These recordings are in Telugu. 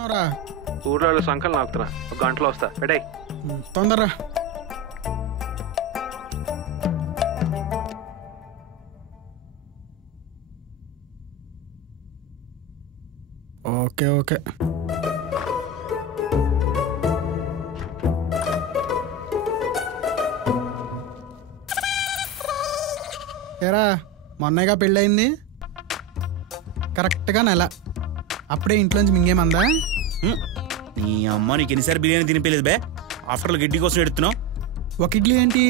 ఎక్కడున్నారా? ఊర్లో సంకల్ నాకుతున్నా, ఒక గంటలో వస్తా. పెట్టాయి తొందరరా. Okay okay. ఏరా, మొన్నగా పెళ్ళయింది, కరెక్ట్గా నెల. అప్పుడే ఇంట్లోంచి మింగేమందా? నీ అమ్మ నీకు ఎన్నిసార్లు బిర్యానీ తినిపించలేదు బే. ఆఫ్టర్లో గిడ్డి కోసం ఎడుతున్నావు. ఒక ఇడ్లీ ఏంటి?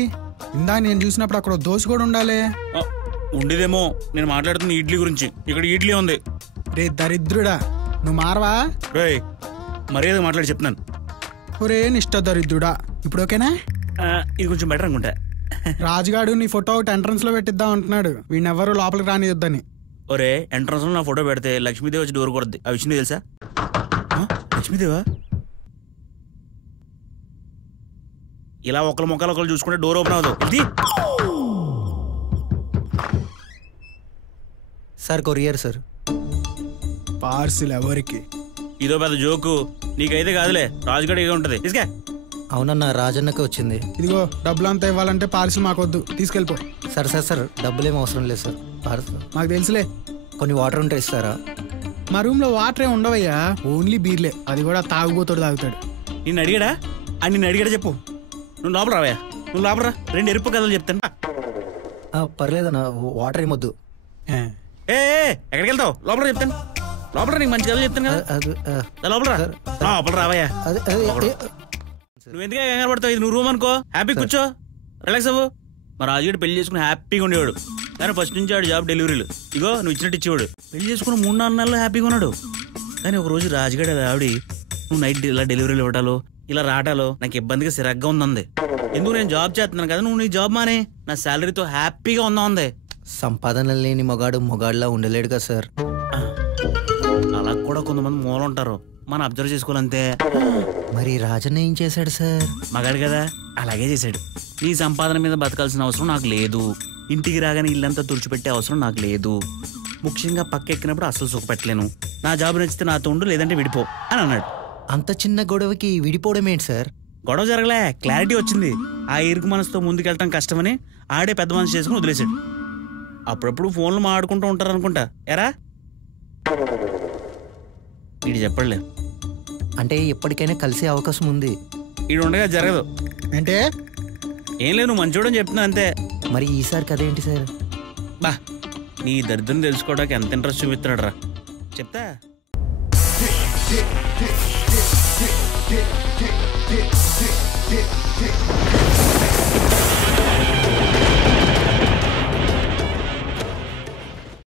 ఇందా నేను చూసినప్పుడు అక్కడ దోశ కూడా ఉండాలి. ఉండేదేమో, నేను మాట్లాడుతున్న ఇడ్లీ గురించి. ఇక్కడ ఇడ్లీ ఉంది. రే దరిద్రుడా, నువ్వు మారవా? రే మర్యాద మాట్లాడి చెప్తున్నాను. ఒరే నిష్ట దరిద్రుడా, ఇప్పుడు ఓకేనా? ఇది కొంచెం బెటర్ అనుకుంటా. రాజుగాడు నీ ఫోటో ఒకటి ఎంట్రన్స్ లో పెట్టిద్దాం అంటున్నాడు. వీడినెవ్వరూ లోపలికి రానియొద్దని. ఒరే ఎంట్రన్స్ లో నా ఫోటో పెడితే లక్ష్మీదేవి వచ్చి డోర్ కొడుద్ది. ఆ విషయం తెలుసా? లక్ష్మీదేవా? ఇలా ఒకళ్ళ మొక్కలు ఒకళ్ళు చూసుకుంటే డోర్ ఓపెన్ అవ్వదు. ఇది సార్ కొరియర్ సార్. పార్సిల్ ఎవరికి? ఇదో పెద్ద జోకు. నీకైతే కాదులే, రాజుగడిగా ఉంటది. తీసుకే. అవునన్నా, రాజన్నకి వచ్చింది. ఇదిగో డబ్బులు అంతా ఇవ్వాలంటే పార్సిల్ మాకొద్దు, తీసుకెళ్ళిపో. సార్ సార్ సార్ డబ్బులేం అవసరం లేదు సార్. మాకు తెలుసులే. కొన్ని వాటర్ ఉంటే ఇస్తారా? మా రూమ్ లో వాటరే ఉండవయ్యా, ఓన్లీ బీర్లే. అది కూడా తాగుబోతాడు తాగుతాడు. నిన్ను అడిగాడా? అని నిన్ను అడిగాడా చెప్పు. నువ్వు లోపల రావయ్యా, నువ్వు లోపల రా. 2 ఎరుపు కథలు చెప్తాను. పర్లేదన్నా, వాటర్ ఏమొద్దు. ఏ ఎక్కడికి వెళ్తావు? లోపల చెప్తాను. లోపల నీకు మంచి కథలు చెప్తాను కదా. లోపల రా, లోపల రావయ్యా. నువ్వు ఎందుకే కంగారు పడతావు? ఇది నువ్వు రూమ్ అనుకో, హ్యాపీ కూర్చో, రిలాక్స్ అవ్వు. మా రాజుగాడు పెళ్లి చేసుకుని హ్యాపీగా ఉండేవాడు. కానీ ఫస్ట్ నుంచి ఆడు జాబ్ డెలివరీలు. ఇగో నువ్వు ఇచ్చినట్టు ఇచ్చేవాడు. పెళ్లి చేసుకుని 3-4 నెలలు హ్యాపీగా ఉన్నాడు. కానీ ఒక రోజు రాజుగాడు ఆవిడ, నువ్వు నైట్ ఇలా డెలివరీలు ఇవ్వటాలు, ఇలా రావటాలు నాకు ఇబ్బందిగా సిరగ్గా ఉందంది. ఎందుకు నేను జాబ్ చేస్తున్నాను కదా, నువ్వు నీ జాబ్ మానే నా శాలరీతో హ్యాపీగా ఉందా ఉంది. సంపాదన లేని మొగాడులా ఉండలేడు కదా సార్. అలా కూడా కొంతమంది మూల ఉంటారు, మనం అబ్జర్వ్ చేసుకోవాలంతే. మరి రాజన్న ఏం చేశాడు సార్? మగాడు కదా, అలాగే చేశాడు. నీ సంపాదన మీద బతకాల్సిన అవసరం నాకు లేదు. ఇంటికి రాగానే ఇల్లంతా తుడిచిపెట్టే అవసరం నాకు లేదు. ముఖ్యంగా పక్క ఎక్కినప్పుడు అసలు సుఖపెట్టలేను. నా జాబ్ నచ్చితే నాతో ఉండు, లేదంటే విడిపో అని అన్నాడు. అంత చిన్న గొడవకి విడిపోవడం ఏంటి సార్? గొడవ జరగలే, క్లారిటీ వచ్చింది. ఆ ఇరుకు మనసుతో ముందుకెళ్ళటం కష్టమని ఆడే పెద్ద మనసు చేసుకుని వదిలేశాడు. అప్పుడప్పుడు ఫోన్లు మాట్లాడుకుంటూ ఉంటారు అనుకుంటా. ఎరా వీడు చెప్పలే. అంటే ఎప్పటికైనా కలిసే అవకాశం ఉంది. వీడు ఉండగా జరగదు అంటే ఏం లేదు, నువ్వు మంచోడని చెప్తున్నా అంతే. మరి ఈసారి కథ ఏంటి సార్? బా నీ దరిద్రం తెలుసుకోవడానికి ఎంత ఇంట్రెస్ట్ చూపిస్తున్నాడు రా, చెప్తా. Yeah.